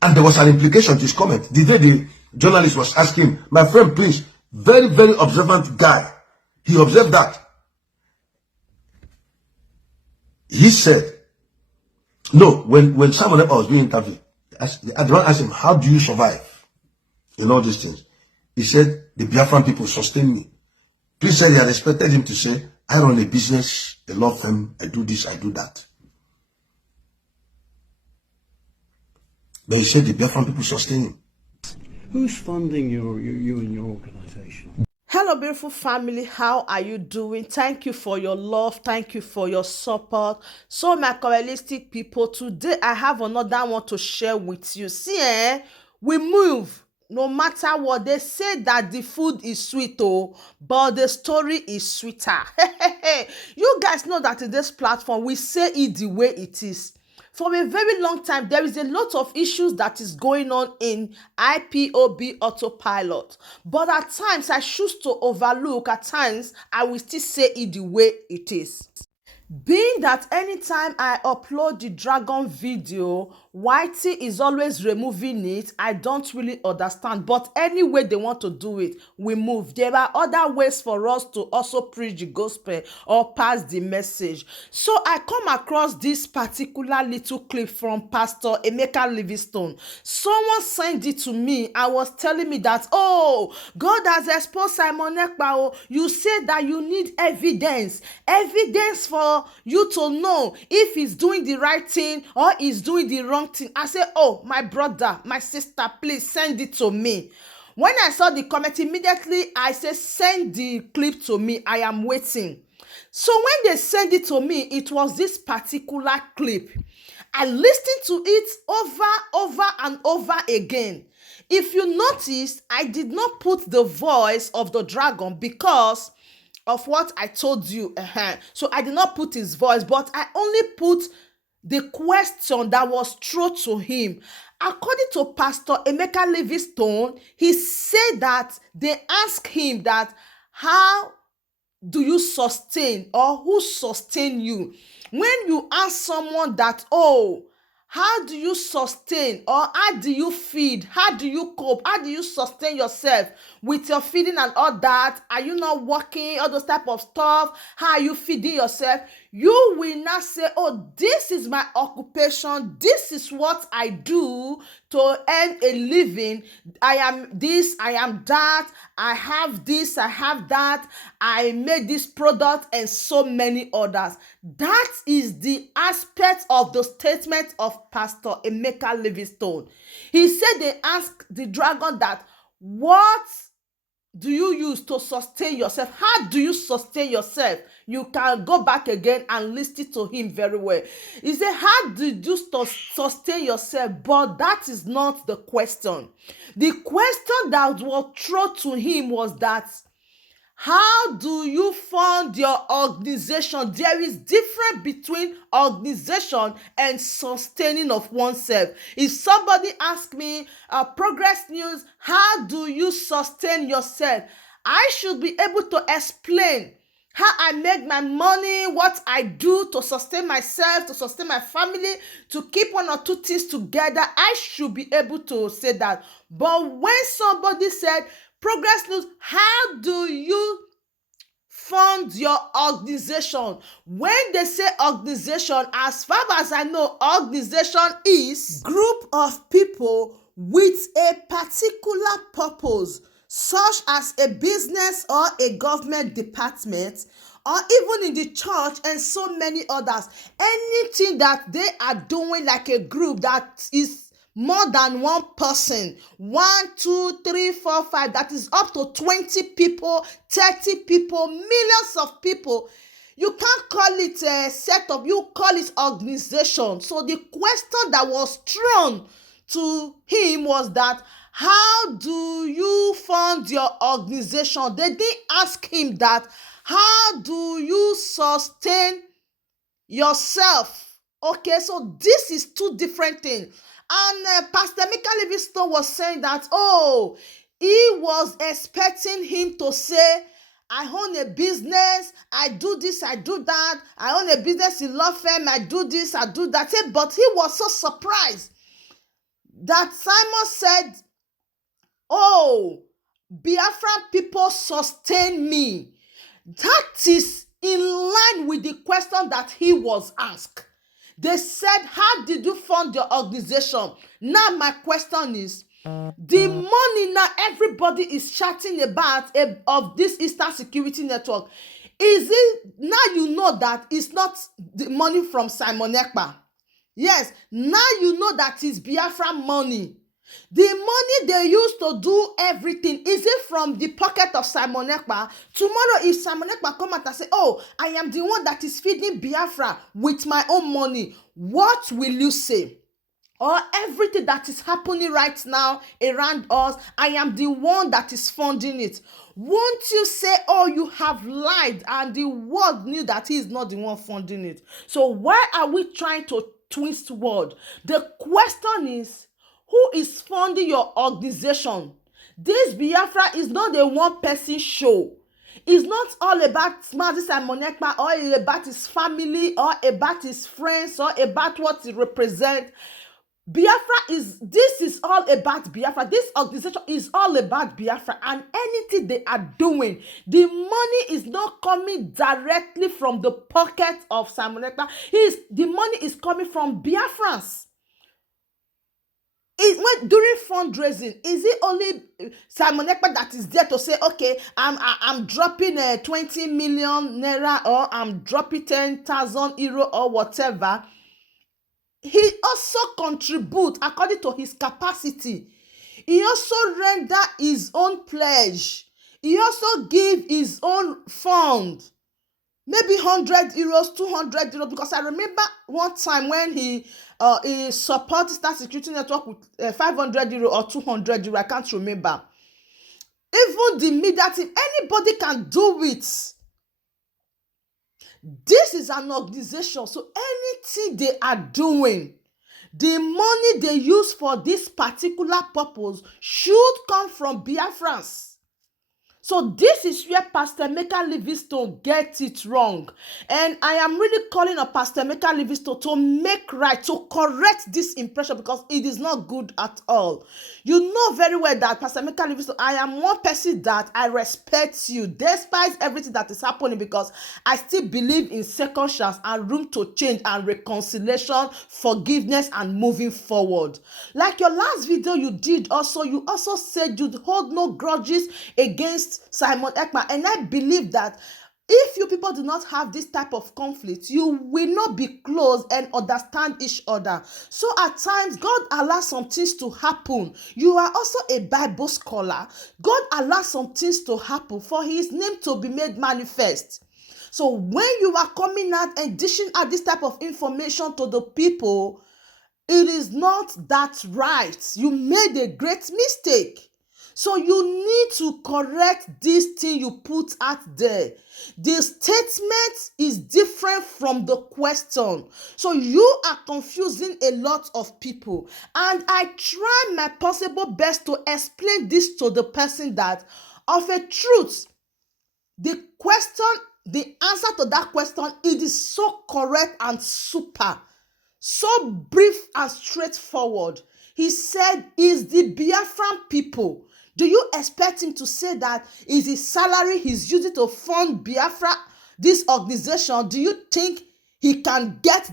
And there was an implication to his comment. The day the journalist was asking him, my friend, please, very, very observant guy. He observed that. He said, no, when Simon Ekpa was being interviewed, the man asked him, how do you survive in all these things? He said, the Biafran people sustain me. Please said he had expected him to say, I run a business, a law firm, I do this, I do that. But he said the Biafran people sustain him. Who's funding you and your organization? Hello, beautiful family. How are you doing? Thank you for your love. Thank you for your support. So, my correalistic people, today I have another one to share with you. See, we move. No matter what, they say that the food is sweet, but the story is sweeter. You guys know that in this platform, we say it the way it is. For a very long time, there is a lot of issues that is going on in IPOB autopilot. But at times, I choose to overlook. At times, I will still say it the way it is. Being that anytime I upload the dragon video, Whitey is always removing it, I don't really understand. But anyway they want to do it, we move. There are other ways for us to also preach the gospel or pass the message. So I come across this particular little clip from Pastor Emeka Livingstone. Someone sent it to me and was telling me that, oh, God has exposed Simon Ekpa. You said that you need evidence for you to know if he's doing the right thing or he's doing the wrong thing. I say, oh, my brother, my sister, please send it to me. When I saw the comment, immediately I said, send the clip to me. I am waiting. So when they sent it to me, it was this particular clip. I listened to it over and over again. If you notice, I did not put the voice of the dragon because of what I told you. So I did not put his voice, but I only put the question that was thrown to him. According to Pastor Emeka Livingstone, he said that they asked him that, how do you sustain, or who sustain you? When you ask someone that, oh, how do you sustain, or how do you feed, how do you cope, how do you sustain yourself with your feeding and all that? Are you not working, all those type of stuff? How are you feeding yourself? You will not say, oh, this is my occupation, this is what I do to earn a living. I am this, I am that, I have this, I have that, I made this product, and so many others. That is the aspect of the statement of Pastor Emeka Livingstone. He said they asked the dragon that, what do you use to sustain yourself? How do you sustain yourself? You can go back again and listen to him very well. He said, how did you sustain yourself? But that is not the question. The question that was thrown to him was that, how do you fund your organization? There is difference between organization and sustaining of oneself. If somebody asks me, Progress News, how do you sustain yourself? I should be able to explain how I make my money, what I do to sustain myself, to sustain my family, to keep one or two things together. I should be able to say that. But when somebody said, Progress News, how do you fund your organization? When they say organization, as far as I know, organization is group of people with a particular purpose, such as a business or a government department, or even in the church and so many others. Anything that they are doing like a group that is more than one person, 1, 2, 3, 4, 5, that is up to 20 people, 30 people, millions of people. You can't call it a setup, you call it organization. So the question that was thrown to him was that, how do you fund your organization? They didn't ask him that, how do you sustain yourself? Okay, so this is two different things. And Pastor Emeka Livingstone was saying that, oh, he was expecting him to say, I own a business, I do this, I do that, I own a business in law firm, I do this, I do that. But he was so surprised that Simon said, oh, Biafran people sustain me. That is in line with the question that he was asked. They said, how did you fund your organization? Now my question is, the money now everybody is chatting about of this Eastern Security Network, is it now you know that it's not the money from Simon Ekpa? Yes, now you know that it's Biafra money. The money they use to do everything, is it from the pocket of Simon Ekpa? Tomorrow, if Simon Ekpa come out and say, oh, I am the one that is feeding Biafra with my own money, what will you say? Or everything that is happening right now around us, I am the one that is funding it. Won't you say, oh, you have lied and the world knew that he is not the one funding it? So why are we trying to twist word? The question is, who is funding your organization? This Biafra is not a one-person show. It's not all about Mazi Simon Ekpa or about his family or about his friends or about what he represents. This is all about Biafra. This organization is all about Biafra, and anything they are doing, the money is not coming directly from the pocket of Simon Ekpa. The money is coming from Biafrans. During fundraising, is it only Simon Ekpa that is there to say, okay, I'm dropping 20 million naira, or I'm dropping 10,000 euro or whatever? He also contribute according to his capacity. He also render his own pledge. He also give his own fund. Maybe 100 euros, 200 euros. Because I remember one time when he supported Star Security Network with 500 euro or 200 euro. I can't remember. Even the media team, anybody can do it. This is an organization, so anything they are doing, the money they use for this particular purpose should come from Biafrans. So this is where Pastor Meka Livingstone gets it wrong. And I am really calling on Pastor Meka Livingstone to make right, to correct this impression, because it is not good at all. You know very well that Pastor Meka Livingstone, I am one person that I respect you despite everything that is happening, because I still believe in second chance and room to change and reconciliation, forgiveness, and moving forward. Like your last video you did also, you also said you hold no grudges against Simon Ekpa, and I believe that if you people do not have this type of conflict, you will not be close and understand each other. So at times, God allows some things to happen. You are also a Bible scholar. God allows some things to happen for his name to be made manifest. So when you are coming out and dishing out this type of information to the people, it is not that right. You made a great mistake. So you need to correct this thing you put out there. The statement is different from the question. So you are confusing a lot of people. And I try my possible best to explain this to the person that of a truth, the answer to that question, it is so correct and super, so brief and straightforward. He said, is the Biafran people. Do you expect him to say that is his salary he's using to fund Biafra, this organization? Do you think he can get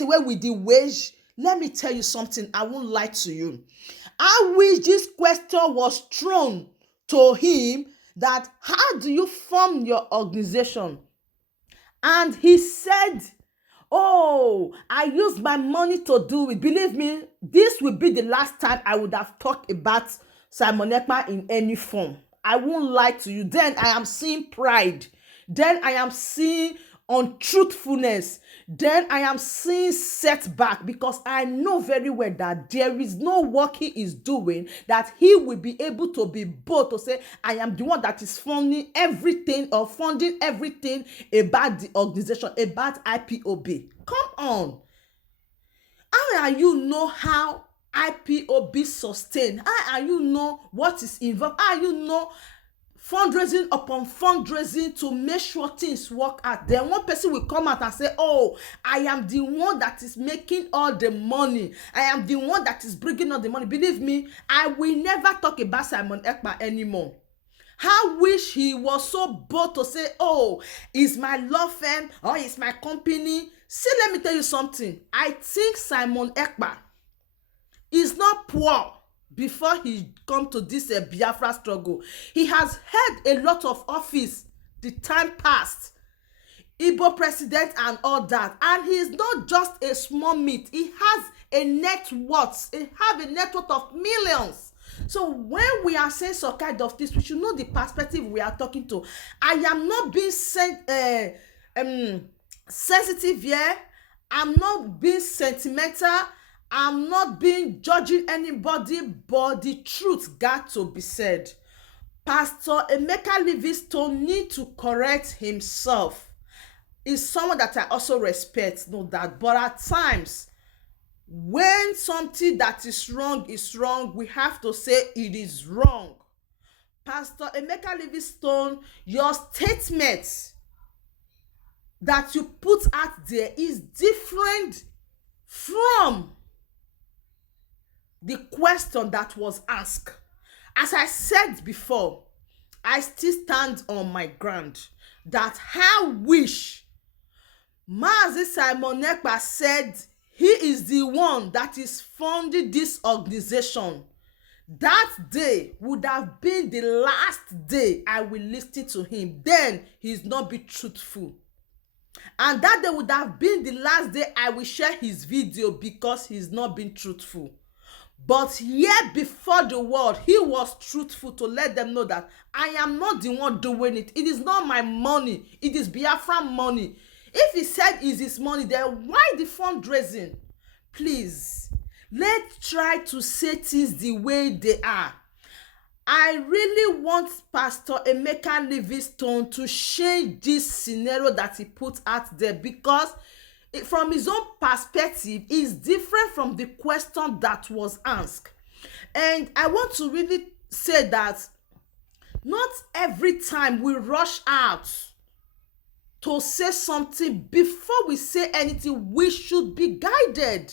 away with the wage? Let me tell you something. I won't lie to you. I wish this question was thrown to him, that how do you fund your organization? And he said, oh, I use my money to do it. Believe me, this will be the last time I would have talked about Simon Ekpa in any form. I won't lie to you. Then I am seeing pride. Then I am seeing untruthfulness. Then I am seeing setback, because I know very well that there is no work he is doing that he will be able to be bold to say, I am the one that is funding everything about the organization, about IPOB. Come on. How are you know how IPOB sustained? How are you know what is involved? How are you know fundraising upon fundraising to make sure things work out. Then one person will come out and say, oh, I am the one that is making all the money, I am the one that is bringing all the money. Believe me, I will never talk about Simon Ekpa anymore. How wish he was so bold to say, oh, it's my law firm or it's my company. See, let me tell you something. I think Simon Ekpa is not poor before he come to this Biafra struggle. He has held a lot of office the time past, Igbo president and all that, and he is not just a small meat. He has a net worth. He have a net worth of millions. So when we are saying some kind of this, we should know the perspective we are talking to. I am not being sensitive here. I'm not being sentimental. I'm not being judging anybody, but the truth got to be said. Pastor Emeka Livingstone need to correct himself. Is someone that I also respect, know that, but at times when something that is wrong, we have to say it is wrong. Pastor Emeka Livingstone, your statement that you put out there is different from the question that was asked. As I said before, I still stand on my ground that I wish Mazi Simon Ekpa said he is the one that is funding this organization. That day would have been the last day I will listen to him. Then he is not be truthful. And that day would have been the last day I will share his video because he's not been truthful. But yet before the world, he was truthful to let them know that I am not the one doing it. It is not my money. It is Biafran money. If he said it's his money, then why the fundraising? Please, let's try to say things the way they are. I really want Pastor Emeka Livingstone to change this scenario that he put out there, because from his own perspective is different from the question that was asked. And I want to really say that not every time we rush out to say something, before we say anything, we should be guided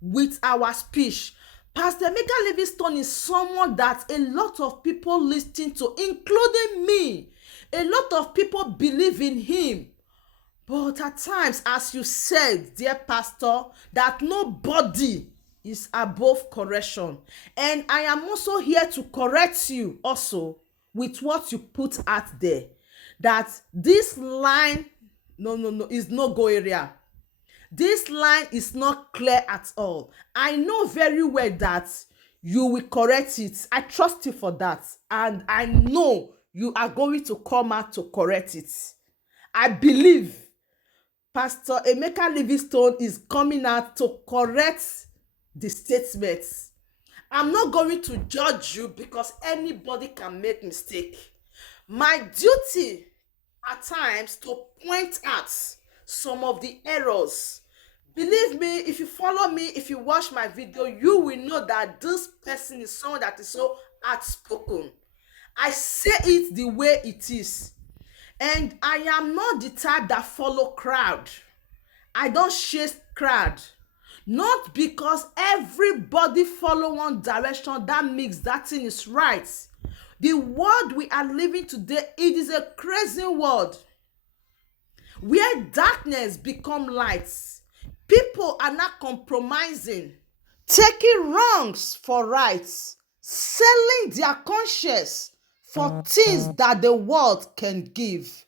with our speech. Pastor Emeka Livingstone is someone that a lot of people listen to, including me. A lot of people believe in him. But at times, as you said, dear pastor, that nobody is above correction. And I am also here to correct you also with what you put out there. That this line, no, is no go area. This line is not clear at all. I know very well that you will correct it. I trust you for that. And I know you are going to come out to correct it. I believe Pastor Emeka Livingstone is coming out to correct the statements. I'm not going to judge you because anybody can make mistake. My duty at times to point out some of the errors. Believe me, if you follow me, if you watch my video, you will know that this person is someone that is so outspoken. I say it the way it is. And I am not the type that follow crowd. I don't chase crowd. Not because everybody follow one direction, that makes that thing is right. The world we are living today, it is a crazy world where darkness become lights. People are not compromising, taking wrongs for rights, selling their conscience for things that the world can give.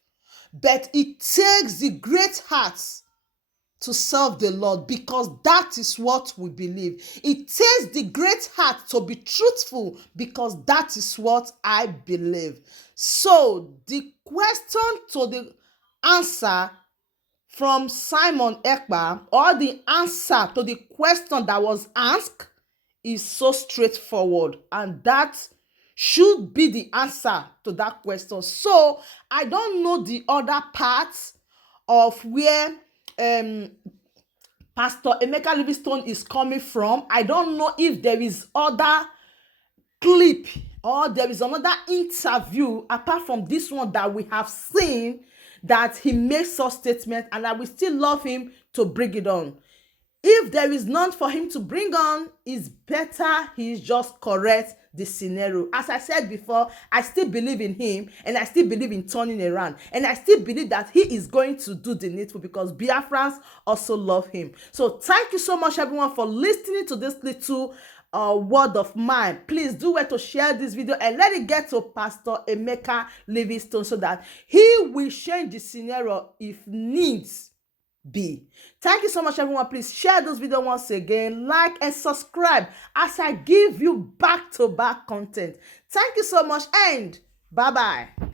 But it takes the great heart to serve the Lord, because that is what we believe. It takes the great heart to be truthful, because that is what I believe. So the question to the answer from Simon Ekpa, or the answer to the question that was asked, is so straightforward, and that should be the answer to that question. So I don't know the other parts of where Pastor Emeka Livingstone is coming from. I don't know if there is other clip or there is another interview apart from this one that we have seen that he makes such statement, and I will still love him to bring it on. If there is none for him to bring on, it's better he just correct the scenario. As I said before, I still believe in him, and I still believe in turning around, and I still believe that he is going to do the needful because Biafrans also love him. So thank you so much, everyone, for listening to this little word of mine. Please do well to share this video and let it get to Pastor Emeka Livingstone so that he will change the scenario if needs be. Thank you so much, everyone. Please share this video once again, like and subscribe as I give you back-to-back content. Thank you so much, and bye-bye.